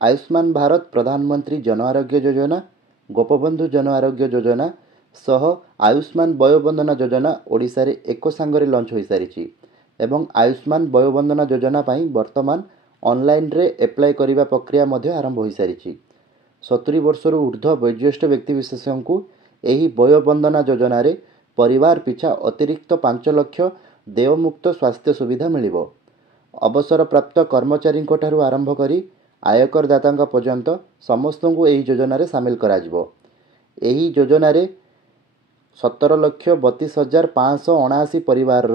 आयुष्मान भारत प्रधानमंत्री जन आरोग्य योजना गोपबंधु जन आरोग्य योजना सह आयुष्मान वयोवंदना योजना ओडिशा रे एक सांगरे लॉन्च हो सारी एवं आयुष्मान वयोवंदना योजना पाई वर्तमान ऑनलाइन रे एप्लाई करिबा प्रक्रिया मध्य आरंभ हो सारी 70 वर्षर ऊर्ध्व वयोज्येष्ठ व्यक्तिविशेषों को यही वयोवंदना योजना रे परिवार पिछा अतिरिक्त 5 लाख देयमुक्त स्वास्थ्य सुविधा मिलिबो। अवसर प्राप्त कर्मचारी आरंभ करी आयकरदाता पर्यंत समस्त को यही योजन सामिल करा जिवो। एही योजन 17,32,579 परिवार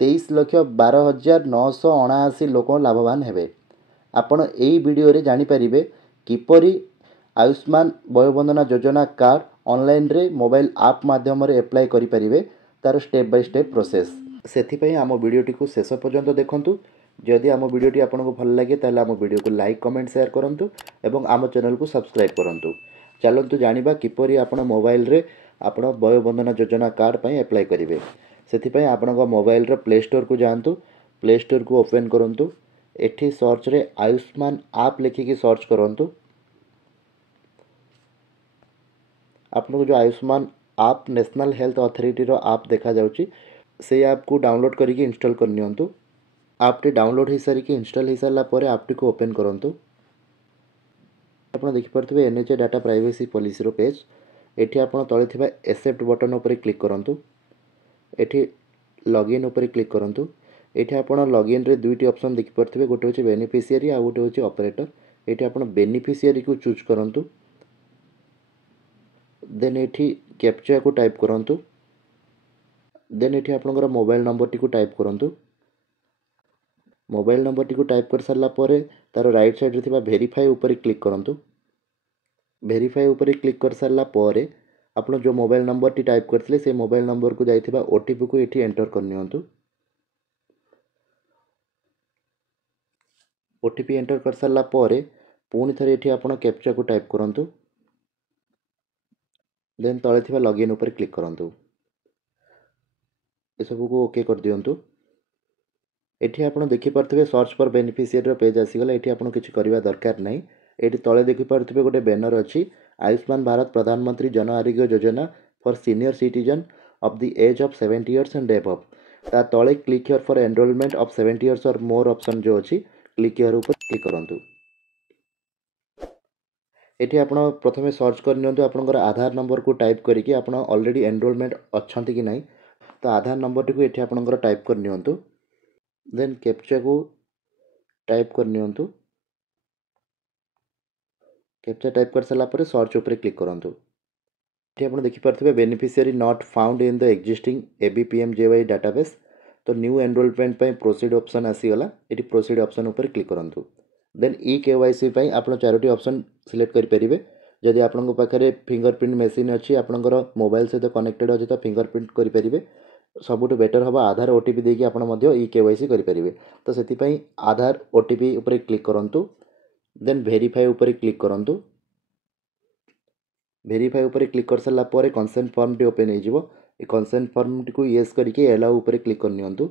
23,12,979 लोक लाभवान हेबे। आपण एही वीडियो रे जानि परिबे किपरि आयुष्मान वयोवंदना योजना कार्ड ऑनलाइन रे मोबाइल ऐप माध्यम रे अप्लाई करि परिबे तार स्टेप बाय स्टेप प्रोसेस। सेथि पई आम वीडियोटी को शेष पर्यंत देखंतु। जदि आम वीडियोटी आपको भल लगे ताले आम वीडियो को लाइक कमेंट शेयर करंतु एवं आम चैनल को सब्सक्राइब करंतु। चलंतु जानिबा किपरि आपण मोबाइल रे आपण वयोवंदना योजना कार्ड पई अप्लाई करिवे। सेथि पई आपणको मोबाइल रे प्ले स्टोर को जांतु। प्ले स्टोर को ओपन करंतु। एठी सर्च रे आयुष्मान ऐप लिखिकी सर्च करंतु। आपको जो Ayushman app national health authority रो ऐप देखा जाउची से ऐप को डाउनलोड करिके इंस्टॉल कर नियंतु। ऐप टी डाउनलोड हो सारी इंस्टॉल हो सारा पर ऐप टी को ओपन करंतु। आपण देखि परथबे एनएचए डाटा प्राइवेसी पॉलिसी रो पेज। एठी आपण तळे थिबा एक्सेप्ट बटन ऊपर क्लिक करंतु। एठी लॉगिन ऊपर क्लिक करंतु। एठी आपण लॉगिन रे दुईटी ऑप्शन देखि परथबे गोटे होची बेनिफिशियरी आ गोटे होची ऑपरेटर। एठी आपण बेनिफिशियरी को चूज करंतु। देन एठी कैप्चा को टाइप करंतु। देन एठी आपनकर मोबाइल नंबर टी को टाइप करंतु। मोबाइल नंबर टी को टाइप कर सारला परे तार राइट साइड रे थिबा वेरीफाई ऊपर क्लिक करंतु। वेरीफाई ऊपर क्लिक कर सारला परे आपण जो मोबाइल नंबर टी टाइप करथिले से मोबाइल नंबर को जाइथिबा ओटीपी को एठी एंटर कर नियंतु। ओटीपी एंटर कर सारला परे पुणी थरे एठी आपण कैप्चा को टाइप करंतु। देन तळे थिबा लॉगिन ऊपर क्लिक करंतु। ए सब को ओके कर दियंतु। एठी आपण देखि परथिबे सर्च फॉर बेनिफिशियरी पेज आसीगला। एठी आपण किछि करिवा दरकार नै। एठी तळे देखि परथिबे गोटे बैनर अछि आयुष्मान भारत प्रधानमंत्री Jan Arogya Yojana for senior citizen of the age of 70 years and above. ता तळे click here for enrolment of 70 years और मोर ऑप्शन जो अछि क्लिक हियर ऊपर क्लिक करंतु। एठी आपण प्रथमे सर्च कर नियंतु आपनकर आधार नंबर को टाइप करिकि आपण ऑलरेडी एनरोलमेंट अछंती कि नै। तो आधार नंबर टी को एठी आपनकर टाइप कर नियंतु। देन कैप्चा को टाइप कर नियंतु। कैप्चा टाइप कर सारा पर सर्च ऊपर क्लिक करंतु। एठी आपण देखि परथिबे beneficiary not found in the existing ABPMJY database. तो न्यू एनरोलमेंट पई प्रोसीड ऑप्शन आसीगला। एठी प्रोसीड ऑप्शन ऊपर क्लिक करंतु। देन ई केवाईसी पई आपण चारोटी ऑप्शन सिलेक्ट करि परिबे। जदि आपनको पाखरे फिंगरप्रिंट मशीन अछि आपनकर मोबाइल सहित कनेक्टेड अछि तो फिंगरप्रिंट करि परिबे। सबुठ बेटर हम आधार ओटीपी देकी आपण मध्य ई केवाईसी करि परिबे। तो सेति पई आधार ओटीपी ऊपर क्लिक करंतु। देन वेरीफाई ऊपर क्लिक करंतु। वेरीफाई ऊपर क्लिक कर सारा पर कंसेंट फॉर्म टी ओपन हो जिवो। ए कंसेंट फॉर्म टी को यस करके एलाउ ऊपर क्लिक कर नियंतु।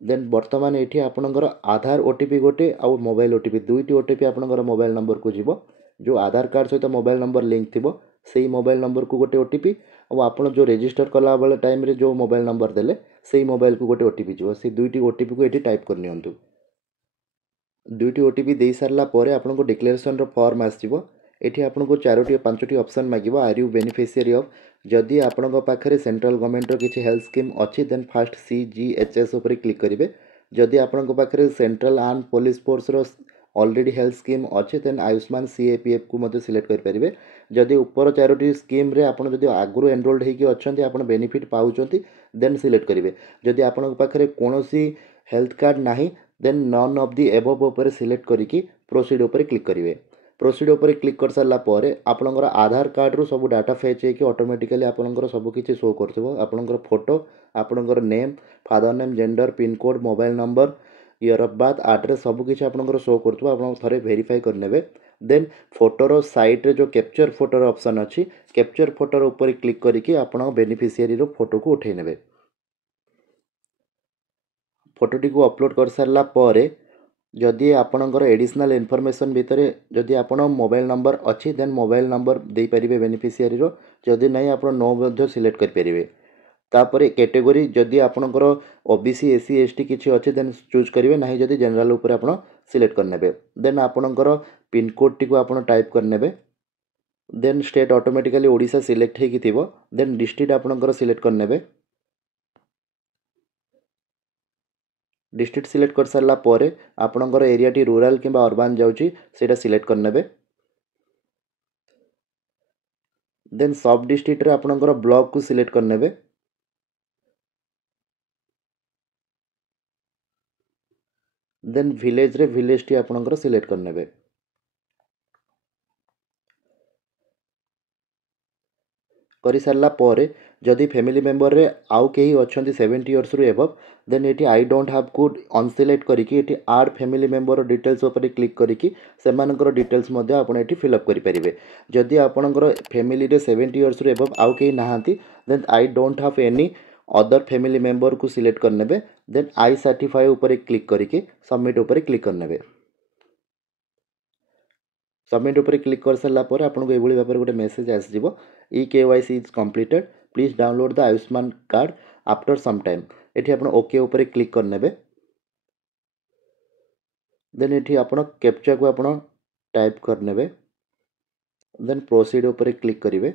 देन वर्तमान एठी आपनकर आधार ओटीपी गोटे आ मोबाइल ओटीपी दुईटी ओटीपी आपनकर मोबाइल नंबर को जिवो। जो आधार कार्ड सहित मोबाइल नंबर लिंक थिबो सेही मोबाइल नंबर को गोटे ओटीपी और आपण जो रजिस्टर कला बेले टाइम रे जो मोबाइल नंबर देले सेही मोबाइल को गोटे ओटीपी जिवो। से दुईटी ओटीपी को एठी टाइप कर नियंतु। दुईटी ओटीपी दे सारला परे आपनको डिक्लेरेशन रो फॉर्म आसीबो। एठी आपनको चारोटी पांचटी ऑप्शन मागिबो आर यू बेनिफिशियरी ऑफ। जदि आपनको पाखरे सेंट्रल गवर्नमेंट रो किछि हेल्थ स्कीम अछि देन फर्स्ट सीजीएचएस ऊपर क्लिक करिवे। जदि आपनको पाखरे सेंट्रल आर्म पुलिस फोर्स रो ऑलरेडी हेल्थ स्कीम अच्छे देन आयुष्मान सीएपीएफ को मध्य सिलेक्ट कर परिबे। जदि ऊपर चारोटी स्कीम रे आपण जदि आगुरु एनरोल्ड हेकी अछंती आपण बेनिफिट पाउचंती देन सिलेक्ट करिवे। जदि आपनको पाखरे कोनोसी हेल्थ कार्ड नाही then none of the above ऊपर सिलेक्ट करिकि प्रोसीड ऊपर क्लिक करिवे। प्रोसीड ऊपर क्लिक कर सारा पर आपनकर आधार कार्ड रू सब डाटा फेच होकर ऑटोमेटिकली आपनकर सब किछि शो करथिबो। आपनकर फोटो आपनकर name father name gender pin code mobile number year of birth address सब किछि आपनकर शो करथिबो। आपण थरे वेरीफाई कर नेबे। देन फोटोर साइड रे जो कैप्चर फोटोर ऑप्शन अछि कैप्चर फोटोर ऊपर क्लिक करिकि आपण बेनिफिशियरी रो फोटो को उठै नेबे। फोटोटी को अपलोड कर सारला पर जदि आपणकर एडिशनल इनफॉरमेशन भितर जदि आपण मोबाइल नंबर अच्छी देन मोबाइल नंबर दे पारिबे बेनिफिशियरी रो जदि नहीं आप नो मध्य सिलेक्ट कर पारिबे। तापर कैटेगरी जदि आपणकर ओबीसी एससी एसटी किछि अछि देन चूज करिवे नाही जदि जनरल ऊपर आपण सिलेक्ट करनेबे। देन आपणकर पिन कोड टी को आपण टाइप करनेबे। Then state automatically Odisha select हेकि थिबो। देन डिस्ट्रिक्ट आपणकर सिलेक्ट करनेबे। डिस्ट्रिक्ट सिलेक्ट कर सारा पर आपणकर एरिया टी रूरल किंबा अर्बान जाउची सेटा सिलेक्ट करनेबे। देन सब डिस्ट्रिक्ट रे आपणकर ब्लॉक को सिलेक्ट करनेबे। देन विलेज रे विलेज टी आपणकर सिलेक्ट करनेबे। करि सारला पर जदि फैमिली मेंबर रे आउ केही अछंती 70 इयर्स रु एबव देन एटी आई डोंट हैव को अनसिलेक्ट करिकि एटी ऐड फैमिली मेंबर डिटेल्स ऊपर क्लिक करिकि सेमानकर डिटेल्स मध्ये आपण एटी फिल अप करि परिबे। जदि आपणकर फैमिली रे 70 इयर्स रु एबव आउ केही नाहांती then I don't have any other family member को सिलेक्ट करनेबे। देन आई सर्टिफाई ऊपर क्लिक करिकि सबमिट ऊपर क्लिक करनेबे। सबमिट ऊपर क्लिक कर सारा पर आपको ये भाव गोटे मेसेज आसो EKYC is completed please download the Ayushman card after some time. ये आप ओके ऊपर क्लिक करने। देन ये आप कैप्चा को आप टाइप करने। देन प्रोसीड ऊपर क्लिक करेंगे।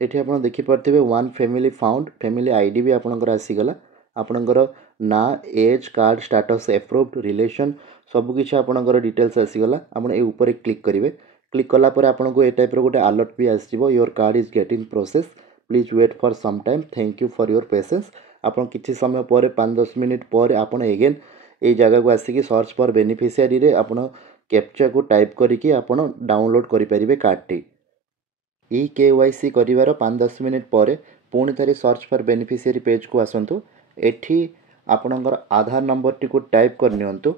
ये आप देखिपे one family found family ID भी आपंकर आसीगला। आपणकर ना age card status approved relation सबकि आपंकर डिटेल्स आसीगला। आप ऊपर क्लिक करेंगे। क्लिक कलापर आपको ये टाइप गोटे अलर्ट भी आसो your card is getting process please wait for some time thank you for your patience. आप किसी समय पर 5-10 मिनट पर आप एगेन ये जगह को आसिक सर्च फॉर बेनिफिशियरी रे आप कैप्चा को टाइप करके आप डाउनलोड करेंगे कार्ड टी। EKYC करिवार 5-10 मिनट पर पुणी थे सर्च फॉर बेनिफिशियरी पेज को आसतु। एठी आपणकर आधार नंबर टी को टाइप करनियंतु।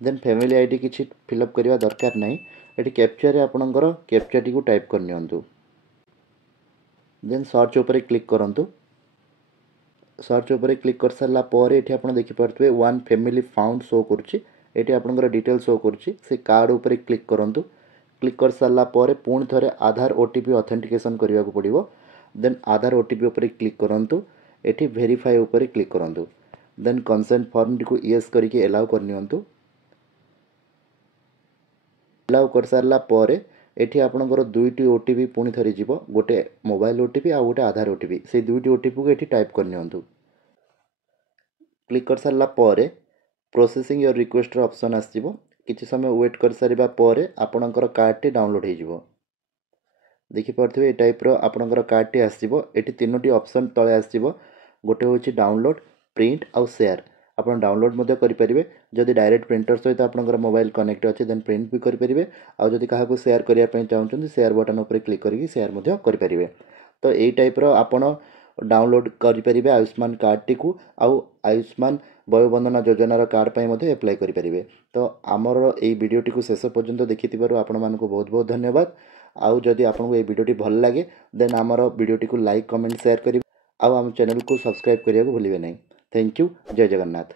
देन फैमिली आईडी किसी फिलअप करवा दरकार नहीं। ये कैप्चा रे आपणकर कैप्चा टी को टाइप करनियंतु। देन सर्च ऊपर क्लिक करंतु। सर्च ऊपर क्लिक कर सारा पर ये आप देखिपे वन फैमिली फाउंड शो करुच्ची। ये आपंकर डिटेल शो करुच्ची से कार्ड ऊपर क्लिक करंतु। क्लिक कर सारा पर पुणी थे आधार OTP ऑथेंटिकेशन करने को पड़ो। देन आधार OTP ऊपर क्लिक करंतु। एठी वेरीफाई ऊपर क्लिक करंतु। देन कंसेंट फॉर्म को यस करके एलाउ करनियंतु। एलाउ कर सारा पर एठी आपणकर दुईटी OTP पुणी थरी जीवो गोटे मोबाइल OTP आ गोटे आधार OTP से दुईटी OTP को एठी टाइप करनियंतु। क्लिक कर सारा पर प्रोसेसिंग योर रिक्वेस्ट ऑप्शन आसीबो। किसी समय वेट कर सारिबा पर आपणकर कार्ड टी डाउनलोड हो देखिपे टाइप रो आपणकर कार्ड टी आसीबो। एठी तीनोटी ऑप्शन तळे आसीबो गोटे होची डाउनलोड प्रिंट आउ शेयर। आप डाउनलोड मध्य करेंगे जदि डायरेक्ट प्रिंटर सहित आपंकर मोबाइल कनेक्ट अच्छे देन प्रिंट भी करेंगे। आउ जदि क्या शेयर करने चाहते शेयर बटन उपर क्लिक करके शेयर करेंगे। तो यही टाइप आपण डाउनलोड करेंगे आयुष्मान कार्ड टी को आउ आयुष्मान वयोबंधना योजनार कार्ड पर एप्लाय करेंगे। तो आमर ये वीडियोटी को शेष पर्यंत देखि आपण मानक बहुत बहुत धन्यवाद। आउ जदि आपको ये वीडियोटी भल लगे देन आमर वीडियोटी को लाइक कमेंट शेयर करेंगे। आउ आम चैनल को सब्सक्राइब करने को भूलिए नहीं। Thank you. जय जगन्नाथ।